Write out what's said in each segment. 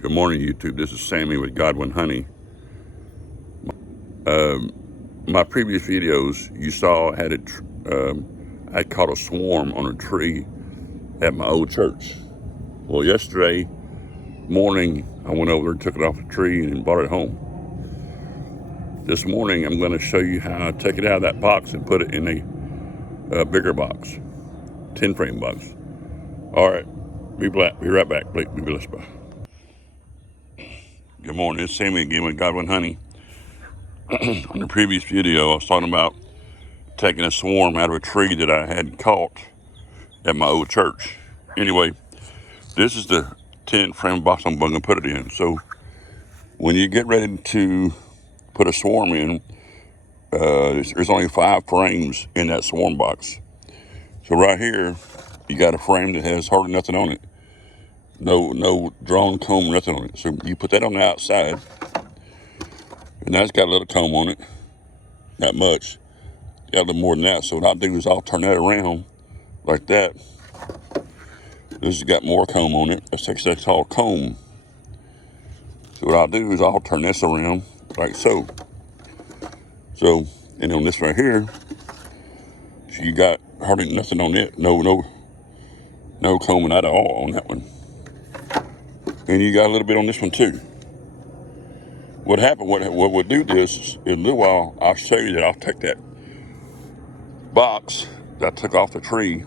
Good morning, YouTube. This is Sammy with Godwin Honey. My previous videos, you saw I caught a swarm on a tree at my old church. Well, yesterday morning, I went over there, took it off the tree, and brought it home. This morning, I'm going to show you how I take it out of that box and put it in a bigger box, 10 frame box. All right, be right back. Be blessed. Bye. Good morning. It's Sammy again with Godwin Honey. On the previous video, I was talking about taking a swarm out of a tree that I had caught at my old church. Anyway, this is the 10 frame box I'm going to put it in. So when you get ready to put a swarm in, there's only 5 frames in that swarm box. So right here, you got a frame that has hardly nothing on it. No drawn comb, nothing on it. So you put that on the outside, and that's got a little comb on it, not much. Got a little more than that. So what I'll do is I'll turn that around like that. This has got more comb on it. That's called comb. So what I'll do is I'll turn this around like so. So, and on this right here, so you got hardly nothing on it. No combing at all on that one. And you got a little bit on this one too. What happened, what we'll do this is in a little while, I'll show you that I'll take that box that I took off the tree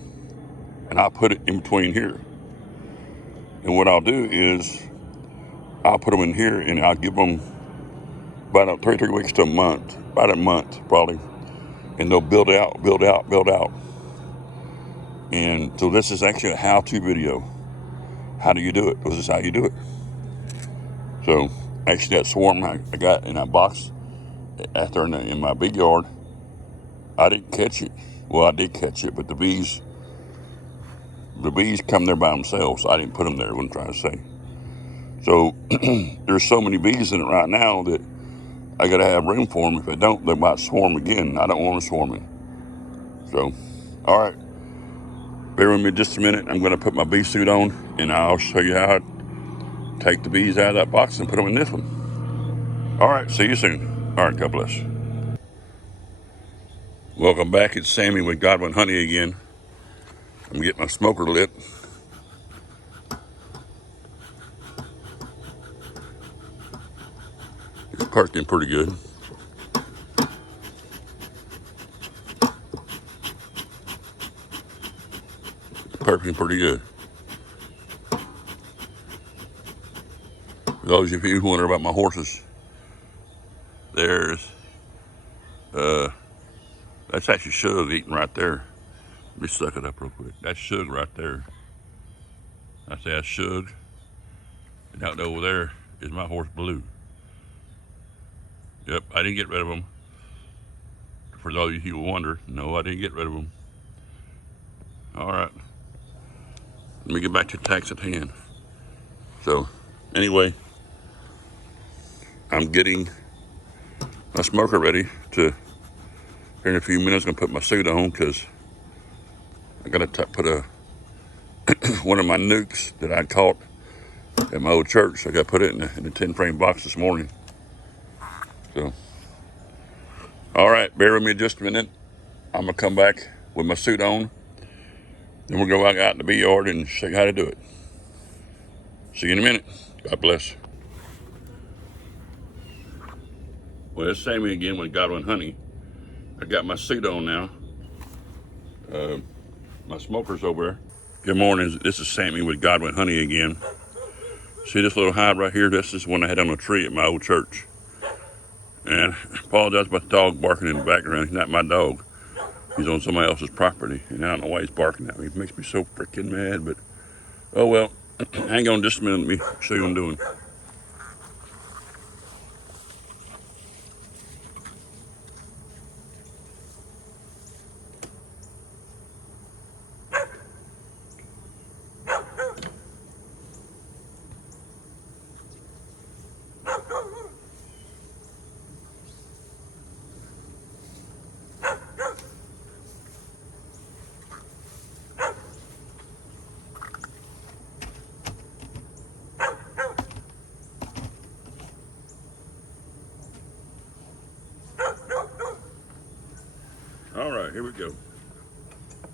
and I'll put it in between here. And what I'll do is I'll put them in here and I'll give them about 3 weeks to a month, about a month probably. And they'll build out. And so this is actually a how-to video. How do you do it? This is how you do it. So actually that swarm I got in that box out there in my big yard, I didn't catch it. Well, I did catch it, but the bees come there by themselves. So I didn't put them there, what I'm trying to say. So there's so many bees in it right now that I got to have room for them. If I don't, they might swarm again. I don't want them swarming. So, all right. Bear with me just a minute. I'm going to put my bee suit on, and I'll show you how I take the bees out of that box and put them in this one. All right. See you soon. All right. God bless. Welcome back. It's Sammy with Godwin Honey again. I'm getting my smoker lit. It's perking pretty good. Perking pretty good. For those of you who wonder about my horses, there's that's actually Shug eating right there. Let me suck it up real quick. That's Shug right there. I say that's Shug. And out over there is my horse Blue. Yep, I didn't get rid of him. For those of you who wonder, no, I didn't get rid of him. All right. Let me get back to the task at hand. So, anyway, I'm getting my smoker ready to, here in a few minutes, I'm going to put my suit on because I got to put one of my nukes that I caught at my old church. I got to put it in the 10 frame box this morning. So, all right, bear with me just a minute. I'm going to come back with my suit on. Then we'll go out in the bee yard and show you how to do it. See you in a minute. God bless. Well, it's Sammy again with Godwin Honey. I got my suit on now. My smoker's over there. Good morning. This is Sammy with Godwin Honey again. See this little hive right here? This is one I had on a tree at my old church. And I apologize about the dog barking in the background. He's not my dog. He's on somebody else's property. And I don't know why he's barking at me. It makes me so freaking mad. But, oh well. Hang on just a minute. Let me show you what I'm doing. here we go.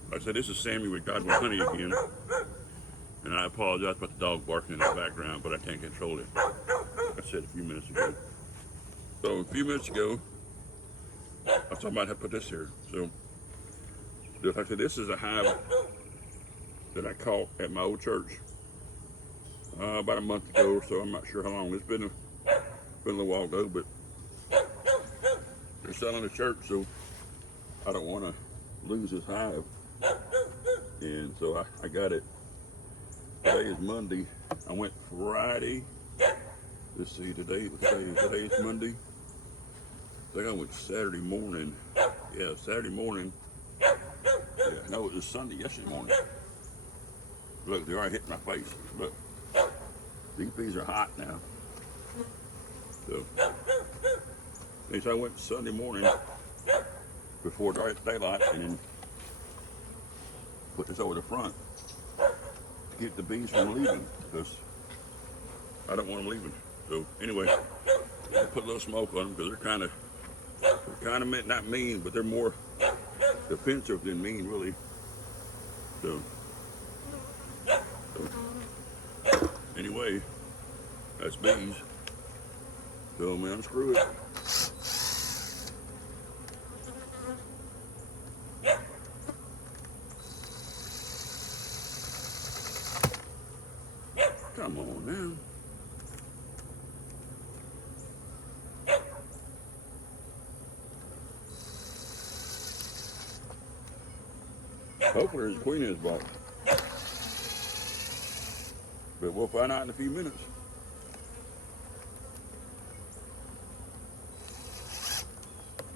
Like I said, this is Sammy with Godwin Honey again. And I apologize about the dog barking in the background, but I can't control it. Like I said a few minutes ago. So a few minutes ago, I was talking about how to put this here. So, like I said, this is a hive that I caught at my old church about a month ago or so. I'm not sure how long. It's been a little while ago, but they're selling the church, so I don't want to lose this hive. And so I got it. Today is Monday. I went Friday. Let's see, today is Monday. I think I went Saturday morning. Yeah, Saturday morning. Yeah, no, it was Sunday, yesterday morning. Look, they're already hitting my face. Look, these bees are hot now. So, I went Sunday morning before daylight and then put this over the front to keep the bees from leaving because I don't want them leaving. So anyway, I put a little smoke on them because they're kind of not mean, but they're more defensive than mean, really. So anyway, that's bees. So man, unscrew it. Come on now. Hopefully there's a queen in his box. But we'll find out in a few minutes.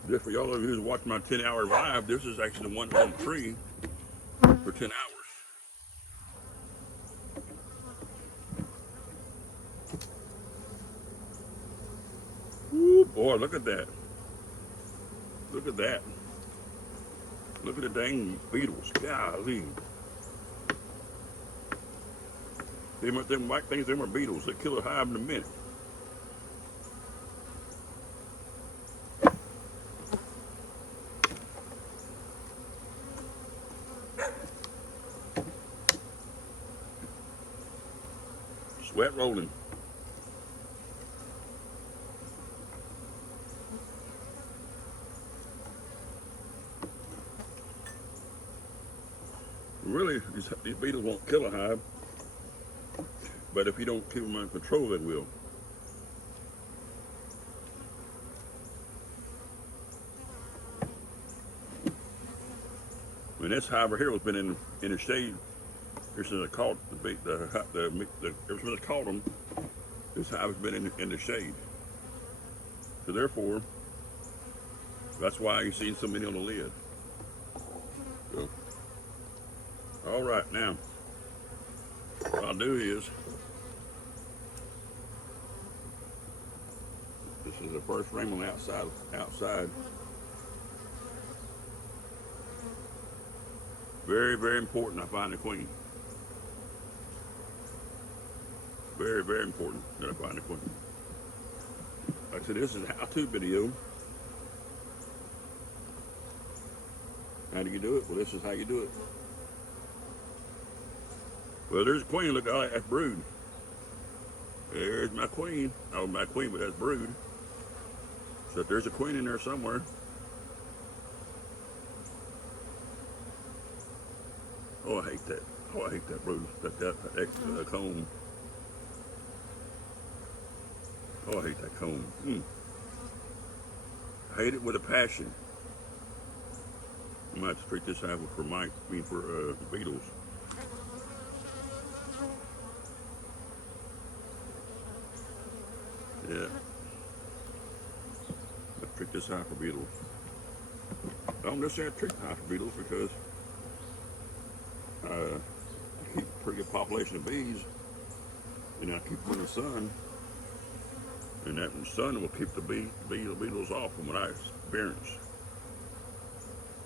Just for y'all of you who's watching my 10-hour live, this is actually the one that's on the tree for 10 hours. Woo, boy, look at that. Look at that. Look at the dang beetles. Golly. Them white things, them are beetles. They kill a hive in a minute. Sweat rolling. Really, these beetles won't kill a hive, but if you don't keep them under control, they will. I mean, this hive right here has been in the shade. Ever since I caught ever since I caught them, this hive has been in the shade. So therefore, that's why you see so many on the lid. So, all right, now what I'll do is, this is the first frame on the outside. Very, very important I find the queen. Very, very important that I find the queen. Like I said, this is a how-to video. How do you do it? Well, this is how you do it. Well, there's a queen. Look, oh, that's brood. There's my queen. Oh, my queen, but that's brood. So there's a queen in there somewhere. Oh, I hate that. Oh, I hate that brood. That extra comb. Oh, I hate that comb. I hate it with a passion. I might have to treat this out for beetles. Yeah. Let's treat this out for beetles. I don't necessarily treat the hive for beetles because I keep a pretty good population of bees, and I keep them in the sun, and that sun will keep the beetles off from what I experience.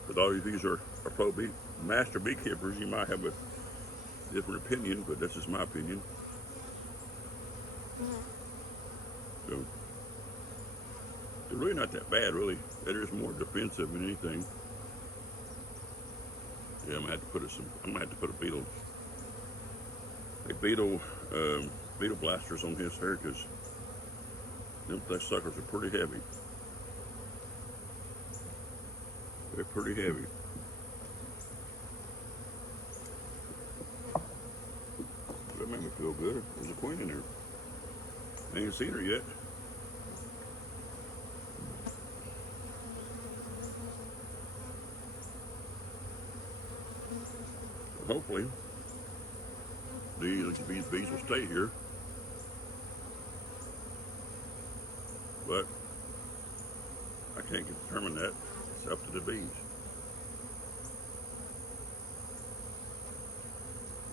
But all you these are master beekeepers, you might have a different opinion, but this is my opinion. So they're really not that bad, really. They're just more defensive than anything. Yeah, I'm gonna have to put I'm gonna have to put a beetle blasters on his hair because those suckers are pretty heavy. They're pretty heavy. That made me feel good. There's a queen in there. I ain't seen her yet. Hopefully, these bees will stay here. But I can't determine that. It's up to the bees.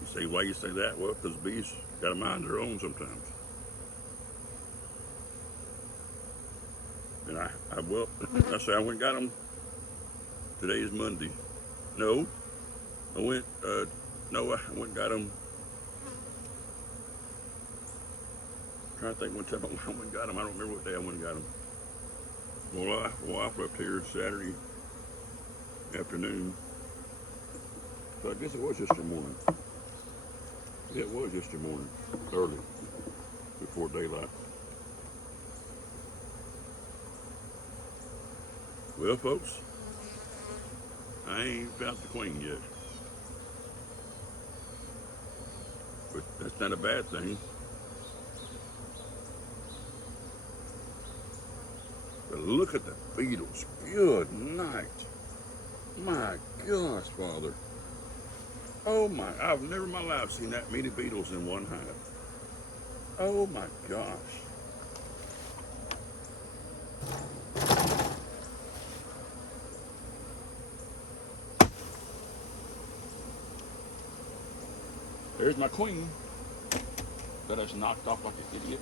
You say, why you say that? Well, because bees got a mind of their own sometimes. And I will. I say I went and got them. Today is Monday. No, I went. No, I went and got them. I'm trying to think what time I went and got them. I don't remember what day I went and got them. Well, I left here Saturday afternoon. So I guess it was yesterday morning. Yeah, it was yesterday morning, early, before daylight. Well, folks, I ain't found the queen yet. But that's not a bad thing. But look at the beetles. Good night. My gosh, Father. Oh my, I've never in my life seen that many beetles in one hive. Oh my gosh. There's my queen that has knocked off like an idiot.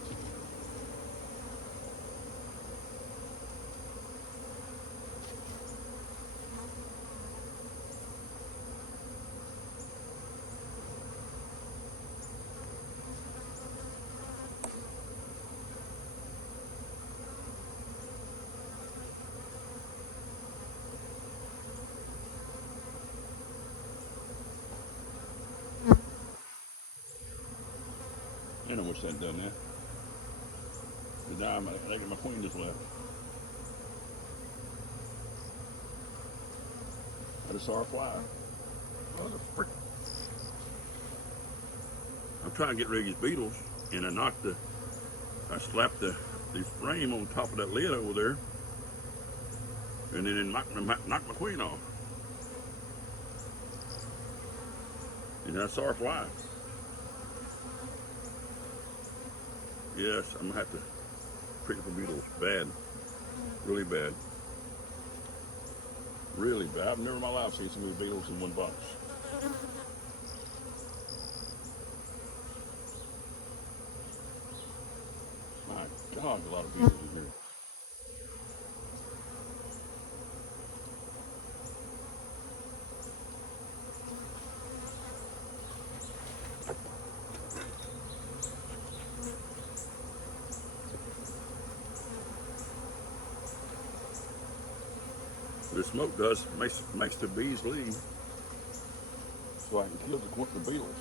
And I wish I'd done that. But now I got my queen just left. I just saw her fly. Oh, the frick. I'm trying to get rid of these beetles, and I slapped the frame on top of that lid over there, and then it knocked my queen off. And I saw her fly. Yes, I'm gonna have to treat for beetles. Bad, really bad, really bad. I've never in my life seen so many beetles in one box. My God, a lot of beetles in here. The smoke makes the bees leave, so I can kill the beetles.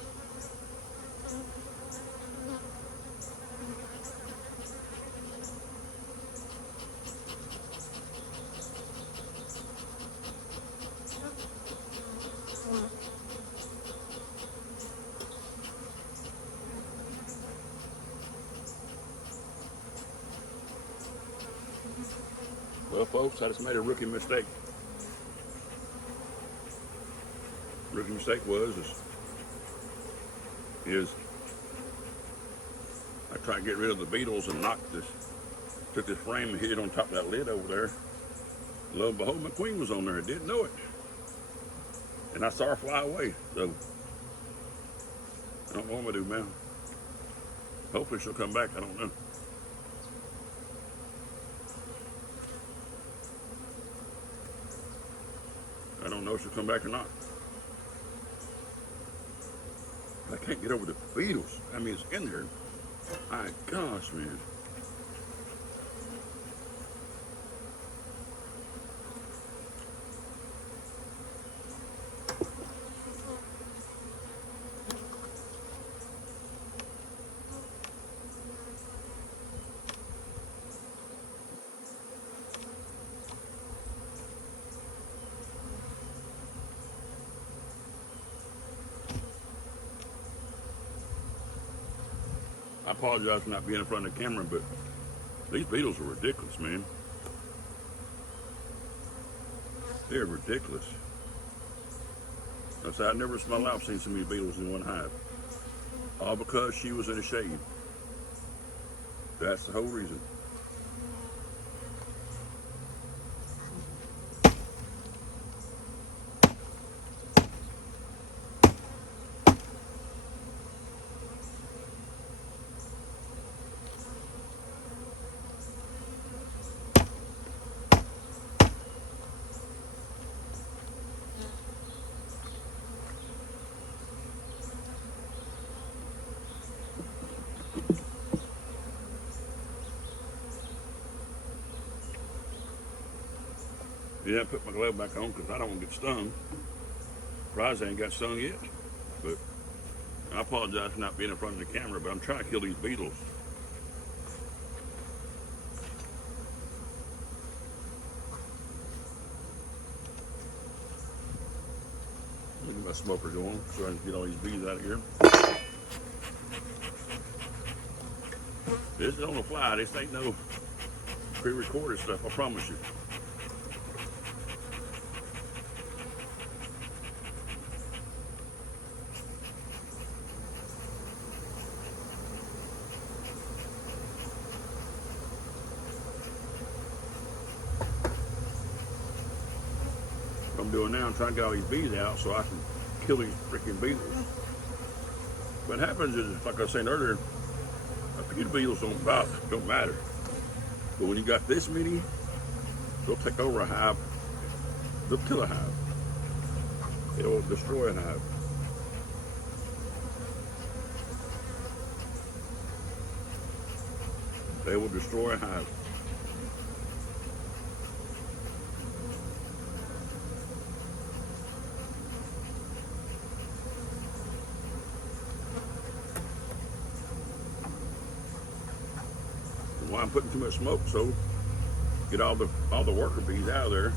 Well, folks, I just made a rookie mistake. Rookie mistake is I tried to get rid of the beetles and took this frame and hit it on top of that lid over there. Lo and behold, my queen was on there. I didn't know it. And I saw her fly away. So I don't know what I'm gonna do now. Hopefully she'll come back. I don't know. I don't know if she'll come back or not. I can't get over the beetles. I mean, it's in there. My gosh, man. I apologize for not being in front of the camera, but these beetles are ridiculous, man. They're ridiculous. I said, I've never in my life seen so many beetles in one hive. All because she was in the shade. That's the whole reason. Yeah, I put my glove back on because I don't want to get stung. Surprised I ain't got stung yet. But I apologize for not being in front of the camera, but I'm trying to kill these beetles. Look at my smoker going, so I can get all these bees out of here. This is on the fly. This ain't no pre-recorded stuff, I promise you. What I'm doing now, I'm trying to get all these bees out so I can kill these freaking beetles. What happens is, like I was saying earlier, a few beetles don't matter. But when you got this many, they'll take over a hive. They'll kill a hive. It'll destroy a hive. They will destroy a hive. Why I'm putting too much smoke, so get all the worker bees out of there.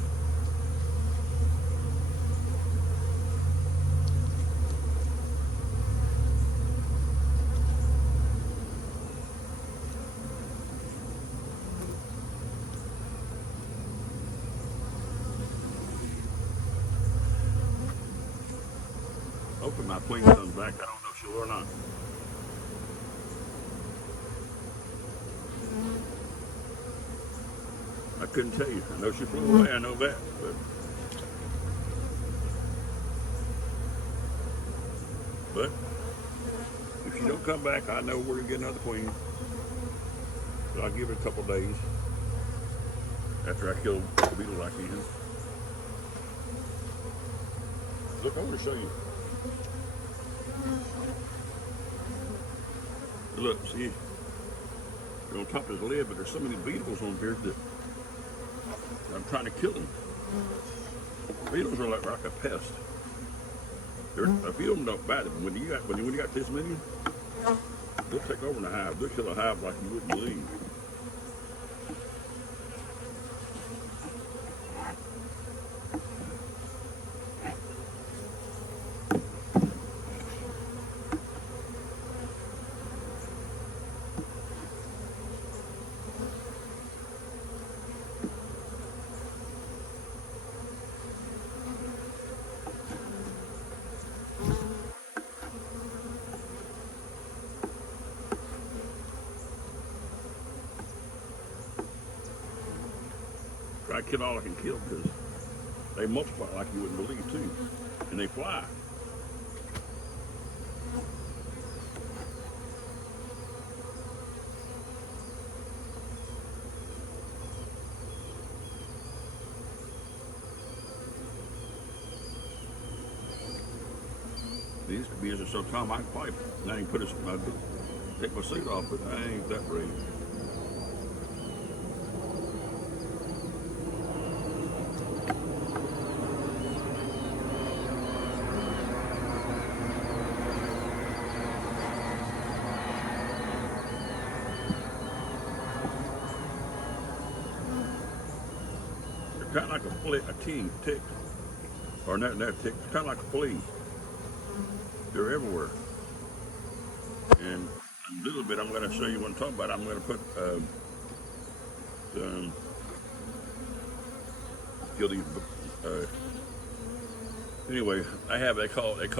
Hopefully my queen comes back. I don't know if she will or not. I couldn't tell you. I know she flew away, I know that, but if she don't come back, I know we're gonna get another queen. But I'll give it a couple days after I kill the beetles I can. Look, I want to show you. Look, see, they're on top of his lid, but there's so many beetles on here that I'm trying to kill them. Beetles are like a pest. A few of them don't bite them. When you got this many, they'll take over the hive. They'll kill a hive like you wouldn't believe. Try to kill all I can kill because they multiply like you wouldn't believe too, and they fly. These bees are so calm, I can probably not even take my suit off, but I ain't that brave. They're kind of like a tick, or not tick, kind of like a flea. They're everywhere. And little bit, I'm going to show you what I'm talking about. I'm going to put kill these. Anyway, I have they called what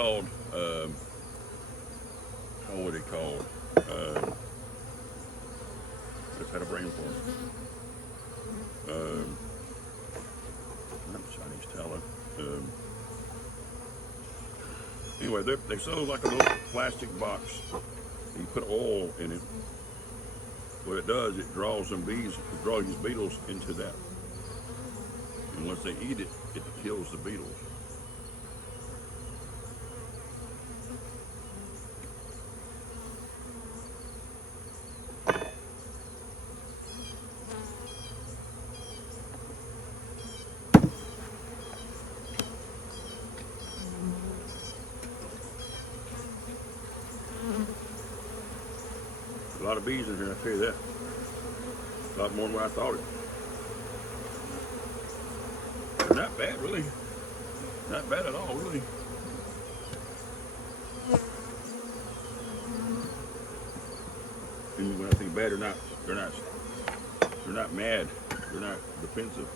are they called? Just had a brain for not Chinese talent. Anyway, they sell like a little plastic box. You put oil in it. What it does, it draws some bees, it draws these beetles into that. And once they eat it, it kills the beetles. A lot of bees in here, I tell you that. A lot more than what I thought it. They're not bad, really. Not bad at all, really. And when I think bad, they're not mad. They're not defensive.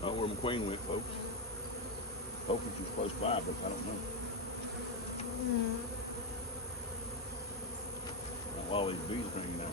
I don't know where McQueen went, folks. Hopefully she's close by, but I don't know. All these bees are hanging out.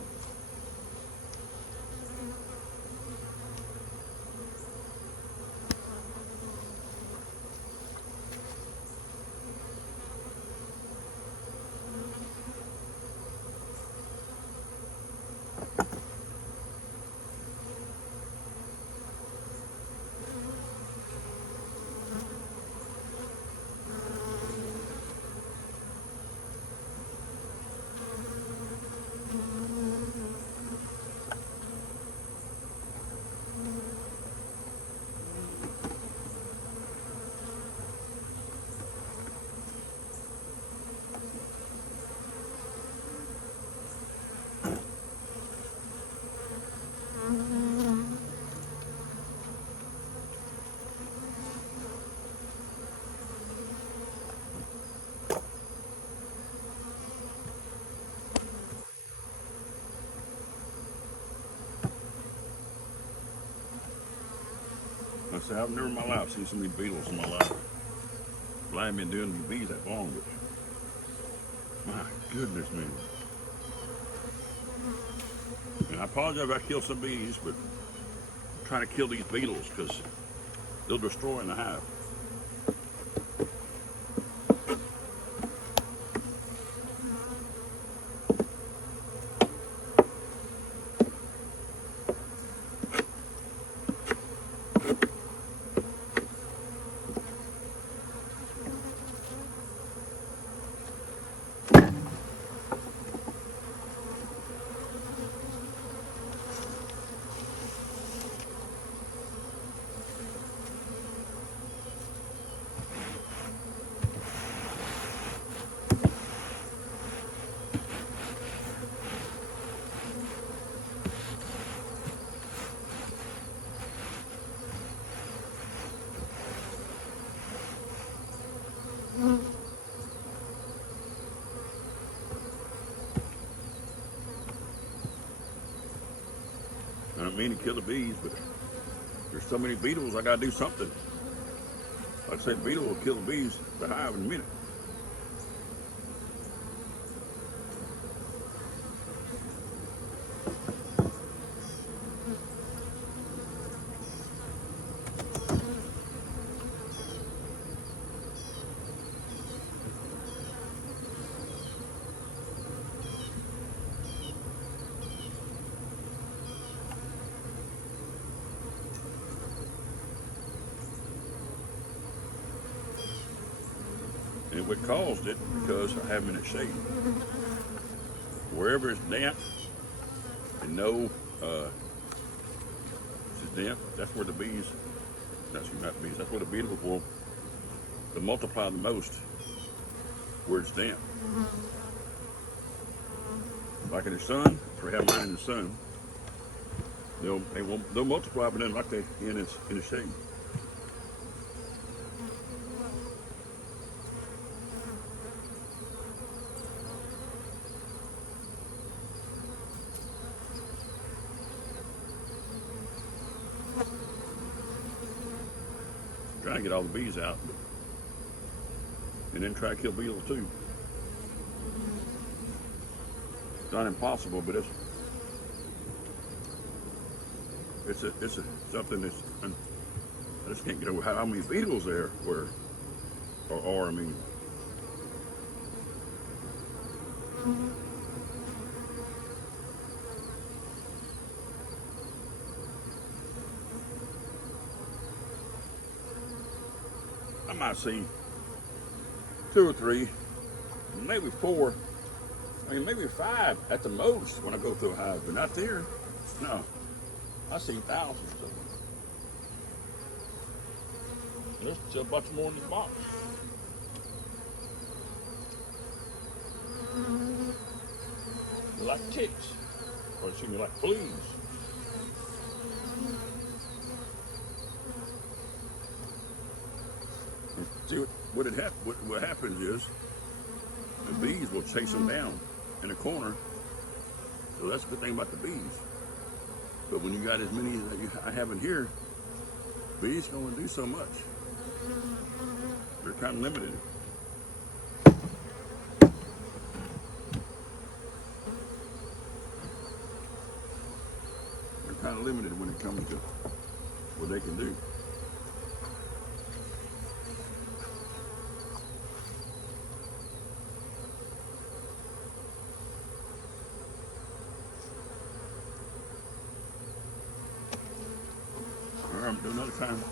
I said, I've never in my life seen so many beetles in my life. Well, I haven't been doing bees that long, but my goodness, man. And I apologize if I kill some bees, but I'm trying to kill these beetles because they'll destroy in the hive. I don't mean to kill the bees, but there's so many beetles, I gotta do something. Like I said, beetle will kill the bees, the hive in a minute. And what caused it, because I have them in a shade. Wherever it's damp and no, it's damp, that's where the bees, not bees, that's where the beetles will multiply the most, where it's damp. Like in the sun, if we have mine in the sun, they'll multiply, but then like they in the shade. Trying to get all the bees out, and then try to kill beetles too. It's not impossible, but it's something that's I just can't get over how many beetles there were or are. I mean, I might see 2 or 3, maybe 4. I mean, maybe 5 at the most when I go through a hive, but not there. No, I see thousands of them. There's still a bunch more in the box. They're like ticks, or excuse me, like fleas. And see what happens is the bees will chase them down in a corner. So that's a good thing about the bees. But when you got as many that I have in here, bees can only do so much. They're kind of limited. They're kind of limited when it comes to what they can do. All right, do another time.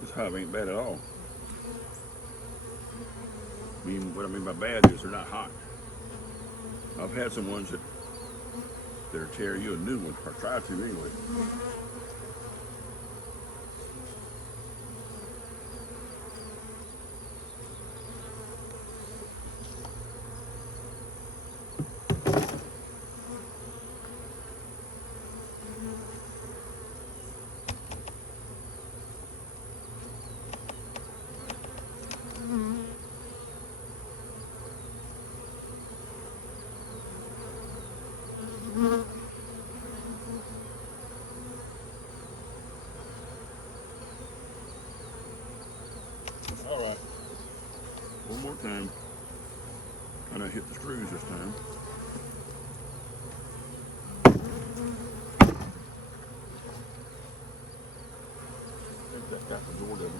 This hive ain't bad at all. What I mean by bad is they're not hot. I've had some ones that'll tear you a new one, or try to anyway. All right, one more time. Trying to hit the screws this time. I think that got the door down.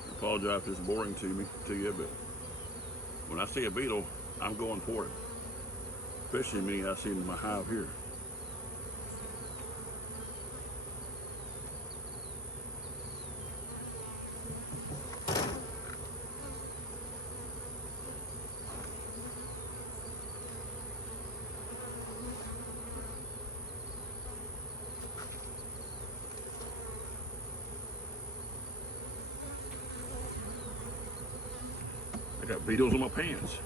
I apologize if it's boring to you, but when I see a beetle, I'm going for it. Especially me, I see it in my hive here. got beetles on my pants.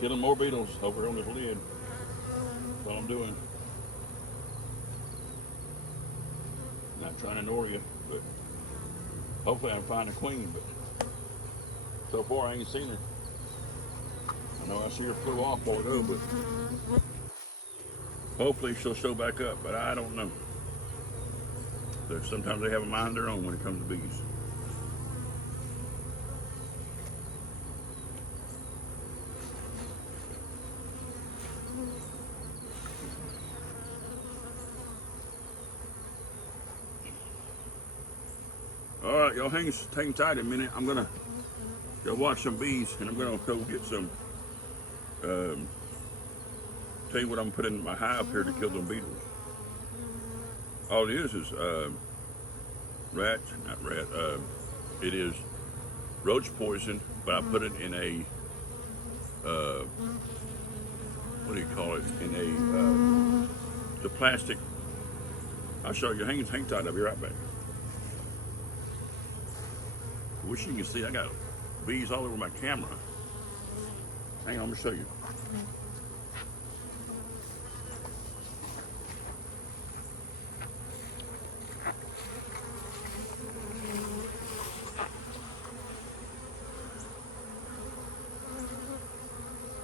Killing more beetles over on this lid. That's all I'm doing. Not trying to ignore you, but hopefully I can find a queen. But so far I ain't seen her. I know I see her flew off a while ago, but hopefully she'll show back up. But I don't know. Sometimes they have a mind of their own when it comes to bees. All right, y'all hang tight a minute. I'm gonna go watch some bees, and I'm gonna go get some. Tell you what I'm putting in my hive here to kill them beetles. All it is rats, not rat. It is roach poison, but I put it in a what do you call it? In a the plastic. I'll show you. Hang tight. I'll be right back. I wish you can see. I got bees all over my camera. Hang on, I'm gonna show you.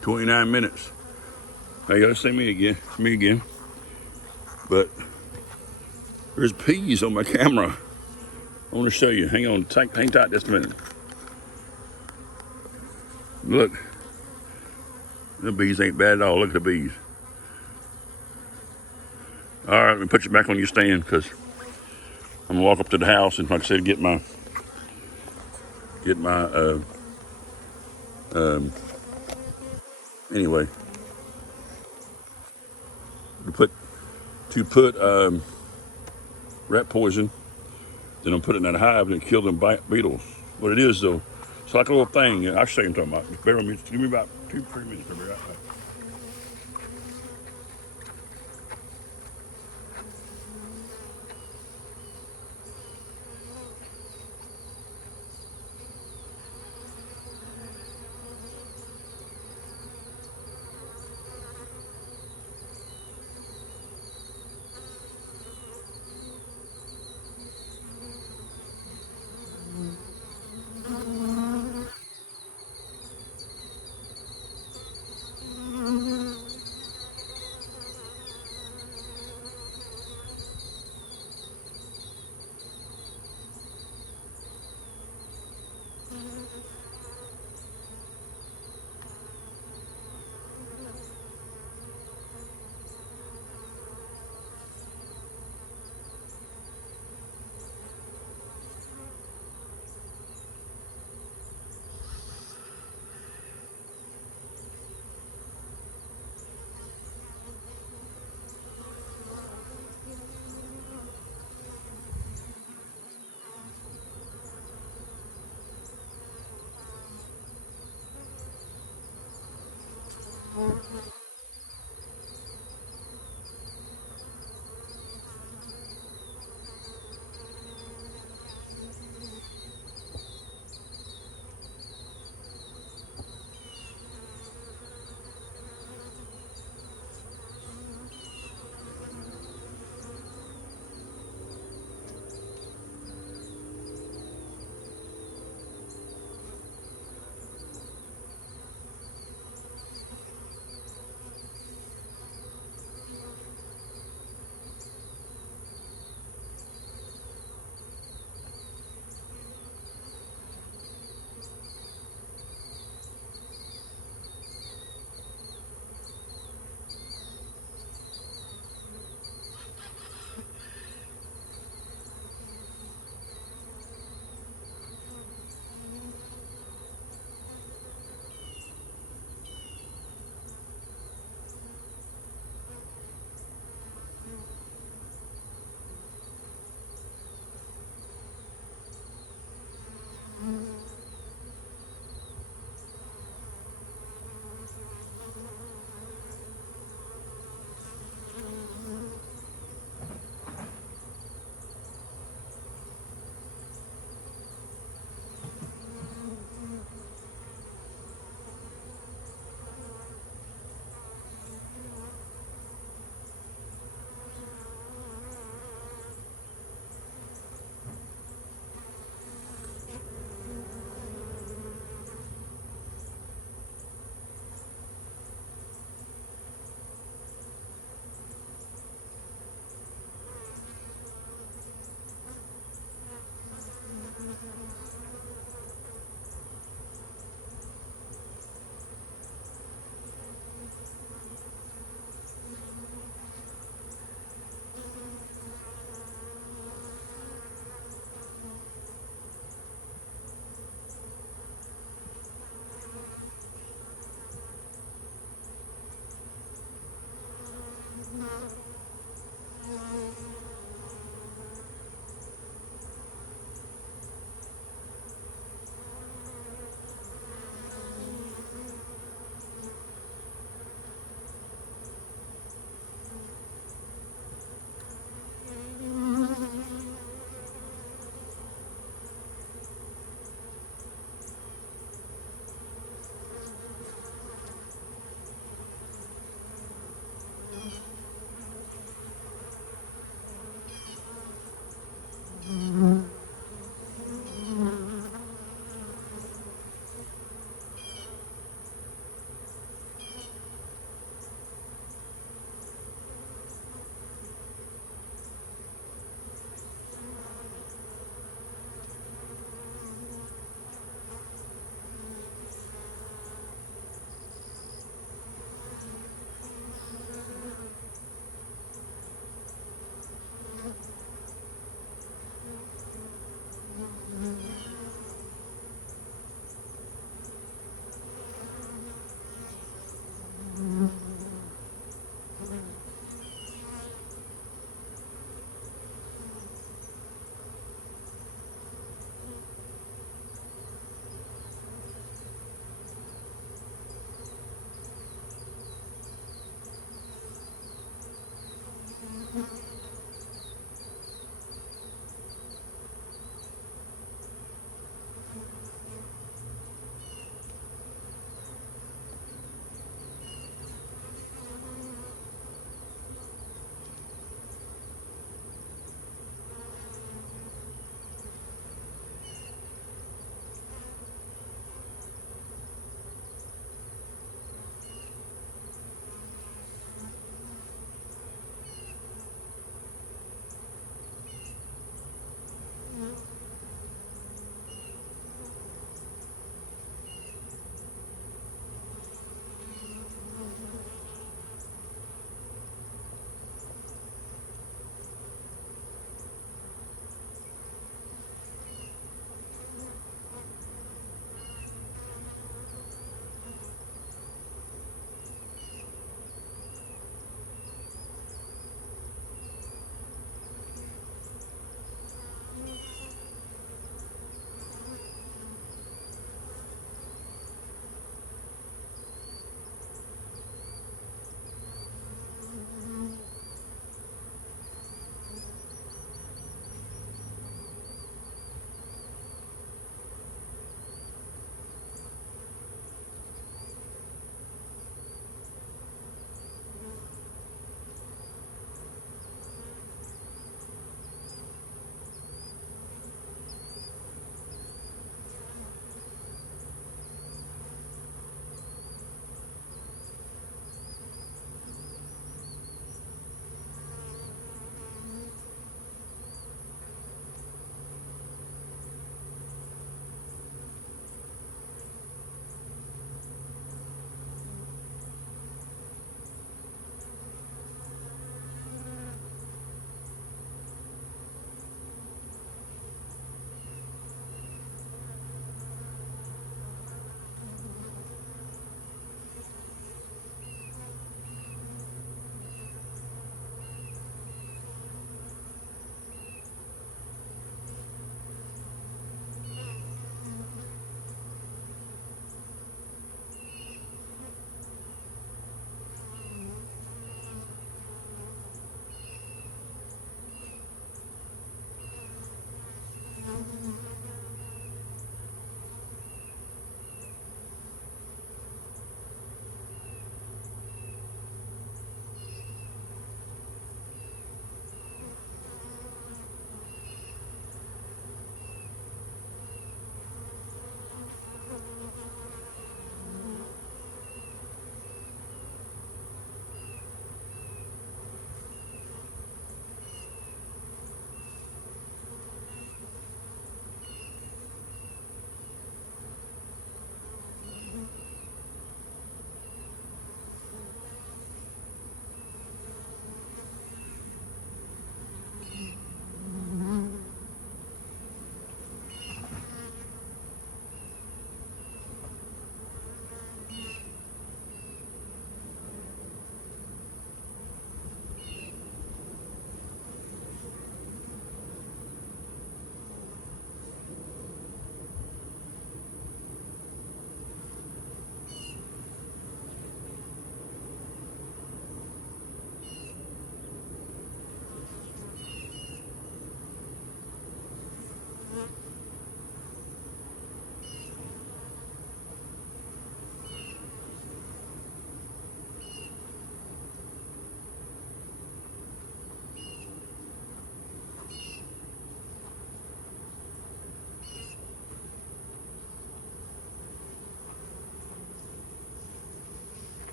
"29 minutes. Hey, y'all see me again. It's me again. But there's bees on my camera. I want to show you. Hang on. Hang tight just a minute. Look. The bees ain't bad at all. Look at the bees. All right, let me put you back on your stand because I'm gonna walk up to the house and, like I said, get my anyway. To put rat poison, then I'm putting it in a hive and kill them beetles. What it is though, it's like a little thing. I'll show you what I'm talking about. Just bear with me. Just give me about 2-3 minutes. I'll be right back.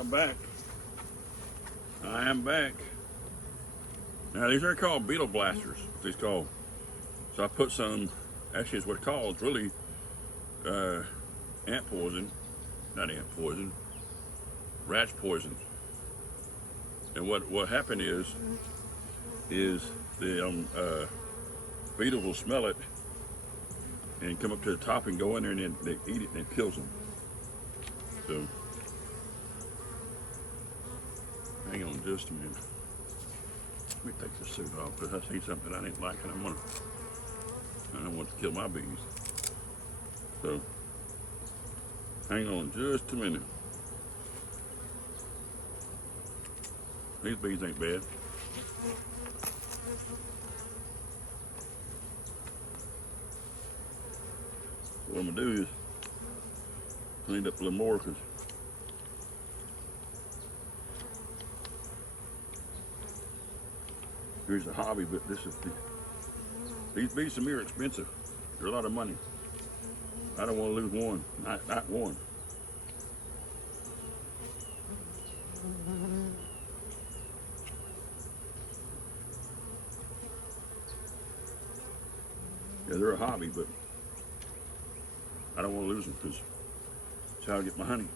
I'm back. I am back. Now these are called beetle blasters, what these called. So I put some, actually it's what it's called, it's really ant poison, not ant poison, rat's poison. And what happened is the beetles will smell it and come up to the top and go in there, and then they eat it and it kills them. So hang on just a minute. Let me take this suit off because I see something I didn't like and I don't want to kill my bees. So hang on just a minute. These bees ain't bad. So what I'm gonna do is clean up a little more because here's a hobby, but these bees to me are expensive. They're a lot of money. I don't want to lose one, not one. Yeah, they're a hobby, but I don't want to lose them because that's how I get my honey.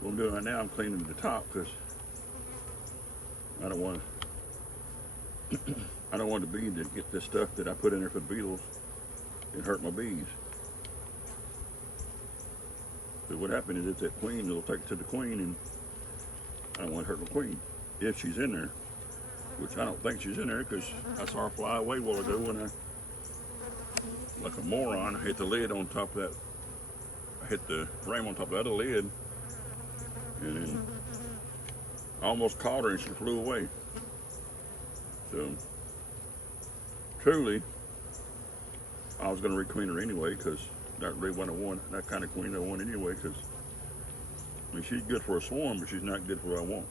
What I'm doing right now, I'm cleaning the top because I don't want the bee to get this stuff that I put in there for the beetles and hurt my bees. So what happened is it's that queen, it'll take it to the queen, and I don't want to hurt the queen if she's in there, which I don't think she's in there because I saw her fly away a while ago when I, like a moron, I hit the lid on top of that. I hit the frame on top of the other lid, and then I almost caught her and she flew away. So truly, I was going to requeen her anyway because not really what I want, that kind of queen I want anyway, because I mean she's good for a swarm, but she's not good for what I want.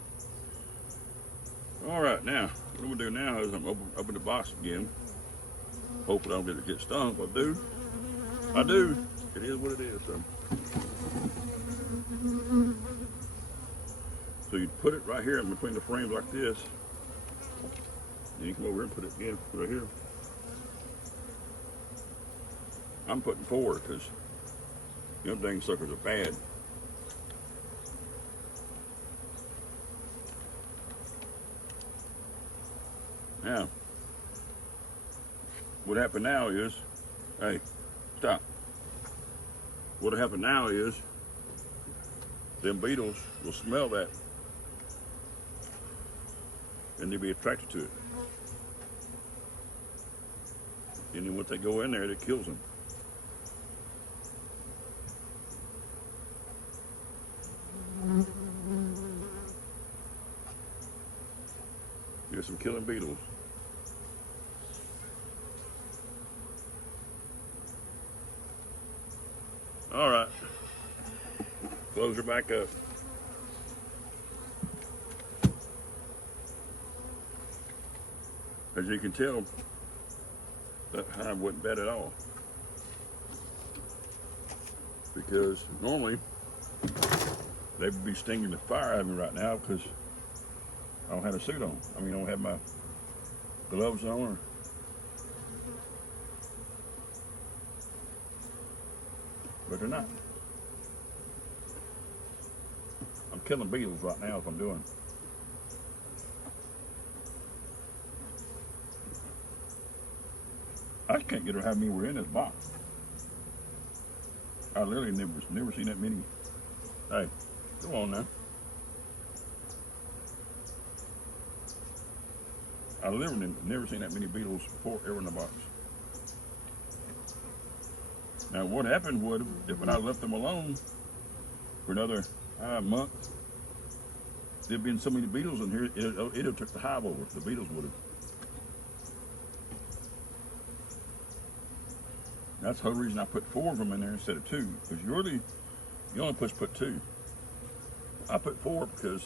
All right, now what I'm gonna do now is I'm open the box again. Hopefully I don't get stung. If I do. It is what it is. So you put it right here in between the frames like this. And you come over here and put it again right here. I'm putting 4 because them dang suckers are bad. Now, what happened now is, hey, stop. What happened now is, them beetles will smell that and they'll be attracted to it. And then once they go in there, it kills them. Here's some killing beetles. All right, close her back up. As you can tell, that hive wasn't bad at all. Because normally, they would be stinging the fire out of me right now because I don't have a suit on. I mean, I don't have my gloves on. But they're not. I'm killing beetles right now if I'm doing. I can't get her how many were in this box. I literally never seen that many. Hey, come on now. I literally never seen that many beetles before ever in the box. Now what happened would, if I left them alone for another month, there'd been so many beetles in here, it'd have took the hive over. The beetles would have. That's the whole reason I put 4 of them in there instead of 2, because you only supposed to put 2. I put 4 because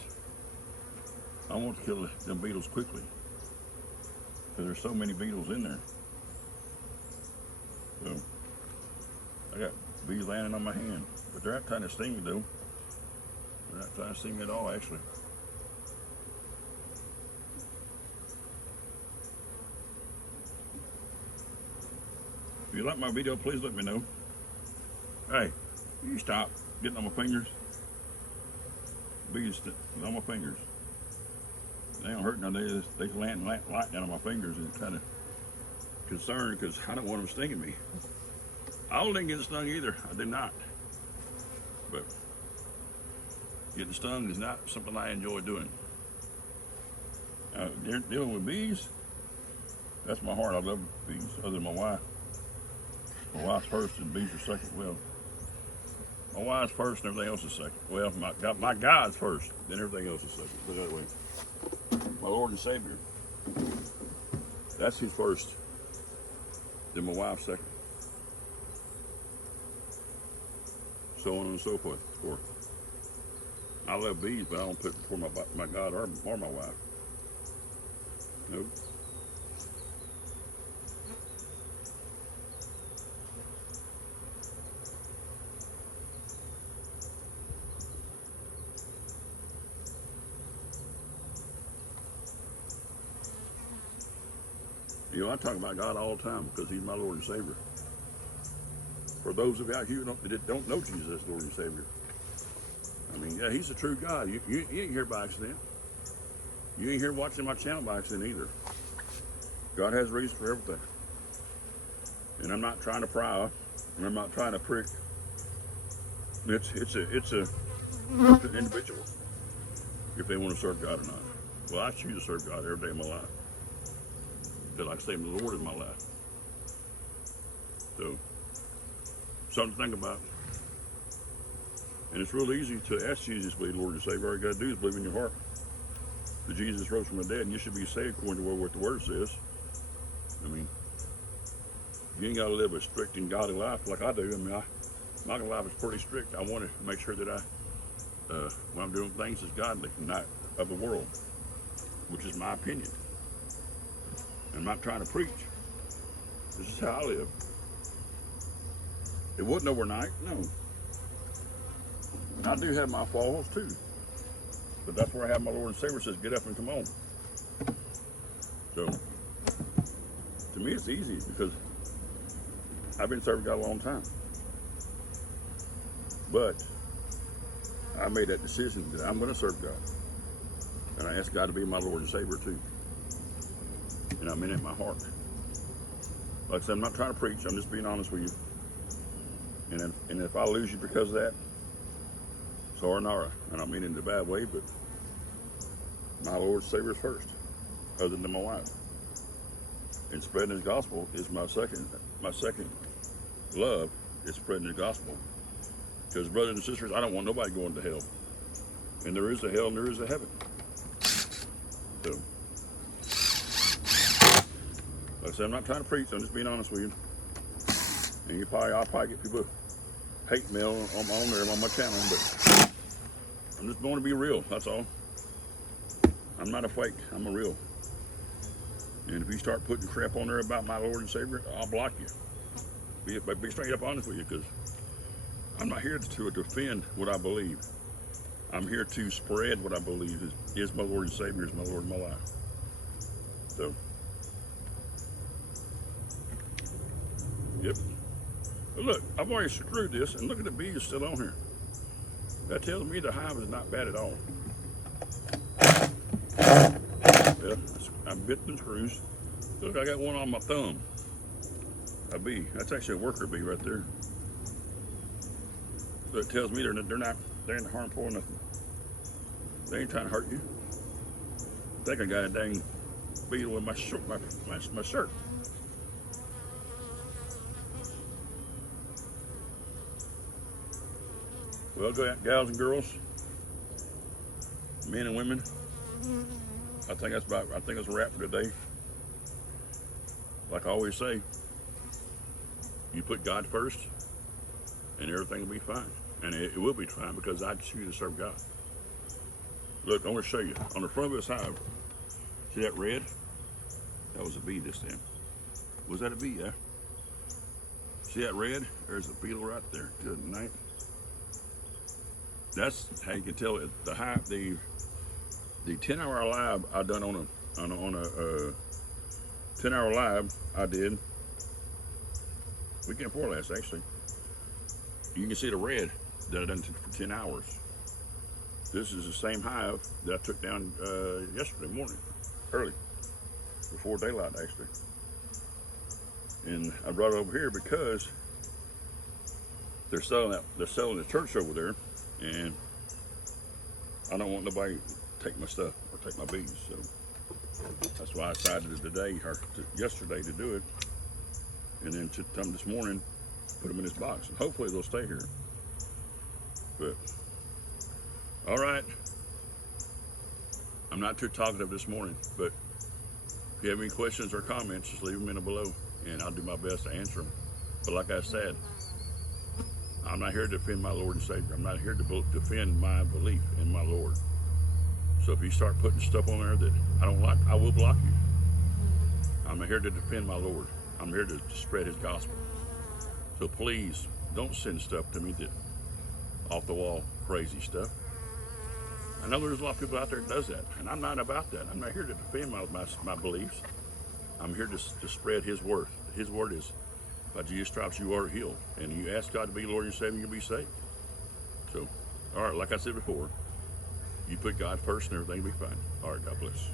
I want to kill them beetles quickly. because there's so many beetles in there. So I got bees landing on my hand, but they're not trying to sting me though. They're not trying to sting me at all, actually. If you like my video, please let me know. Hey, you stop getting on my fingers. Bees on my fingers. They don't hurt none. They land light down on my fingers, and kind of concerned because I don't want them stinging me. I didn't get stung either. I did not. But getting stung is not something I enjoy doing. Dealing with bees, that's my heart. I love bees, other than my wife. My wife's first and bees are second. Well, my wife's first and everything else is second. Well, my God's first, then everything else is second. Put it that way. My Lord and Savior. That's who's first. Then my wife's second. So on and so forth. I love bees, but I don't put it before my God or my wife. Nope. You know, I talk about God all the time because He's my Lord and Savior. For those of you out here who don't know Jesus as Lord and Savior, I mean, yeah, He's a true God. You ain't here by accident. You ain't here watching my channel by accident either. God has a reason for everything. And I'm not trying to pry, and I'm not trying to prick. It's an individual if they want to serve God or not. Well, I choose to serve God every day of my life. Because like I say, the Lord is my life. So, something to think about. And it's real easy to ask Jesus to be Lord and Savior. All you got to do is believe in your heart that Jesus rose from the dead, and you should be saved according to what the Word says. I mean, you ain't got to live a strict and godly life like I do. I mean, my life is pretty strict. I want to make sure that when I'm doing things, is godly, not of the world, which is my opinion. I'm not trying to preach. This is how I live. It wasn't overnight, no. And I do have my falls too. But that's where I have my Lord and Savior says, get up and come on. So, to me it's easy because I've been serving God a long time. But I made that decision that I'm going to serve God. And I asked God to be my Lord and Savior too. And I mean it in my heart. Like I said, I'm not trying to preach, I'm just being honest with you. And if I lose you because of that, sorry, Nara. I don't mean it in a bad way, but my Lord and Savior is first, other than my wife. And spreading His gospel is my second love is spreading the gospel. Because brothers and sisters, I don't want nobody going to hell. And there is a hell and there is a heaven. So, like I said, I'm not trying to preach, I'm just being honest with you. And I'll probably get people hate mail on my channel, but I'm just going to be real, that's all. I'm not a fake, I'm a real. And if you start putting crap on there about my Lord and Savior, I'll block you. Be straight up honest with you, because I'm not here to defend what I believe. I'm here to spread what I believe is my Lord and Savior, is my Lord in my life. So, yep. But look, I've already screwed this, and look at the bees still on here. That tells me the hive is not bad at all. Yeah, I bit the screws. Look, I got one on my thumb. A bee. That's actually a worker bee right there. So it tells me they ain't harmful or nothing. They ain't trying to hurt you. I think I got a dang beetle in my shirt. My shirt. Well, gals and girls, men and women, I think that's a wrap for today. Like I always say, you put God first, and everything will be fine. And it will be fine because I choose to serve God. Look, I want to show you on the front of this hive. See that red? That was a bee this time. Was that a bee? Yeah. See that red? There's a beetle right there. Good night. That's how you can tell it. The 10-hour live I done on a 10-hour live I did weekend before last actually. You can see the red that I done for 10 hours. This is the same hive that I took down yesterday morning, early, before daylight actually. And I brought it over here because they're selling the church over there, and I don't want nobody to take my stuff or take my bees. So that's why I decided today or yesterday to do it, and then to come this morning, put them in this box, and hopefully they'll stay here. But all right, I'm not too talkative this morning, but if you have any questions or comments, just leave them in below, and I'll do my best to answer them. But like I said, I'm not here to defend my Lord and Savior. I'm not here to defend my belief in my Lord. So if you start putting stuff on there that I don't like, I will block you. I'm here to defend my Lord. I'm here to spread his gospel. So please don't send stuff to me that off the wall crazy stuff. I know there's a lot of people out there that does that, and I'm not about that. I'm not here to defend my beliefs. I'm here to spread his word. His word is, by Jesus' stripes you are healed. And you ask God to be Lord and Savior, you'll be saved. So, all right, like I said before, you put God first and everything will be fine. All right, God bless.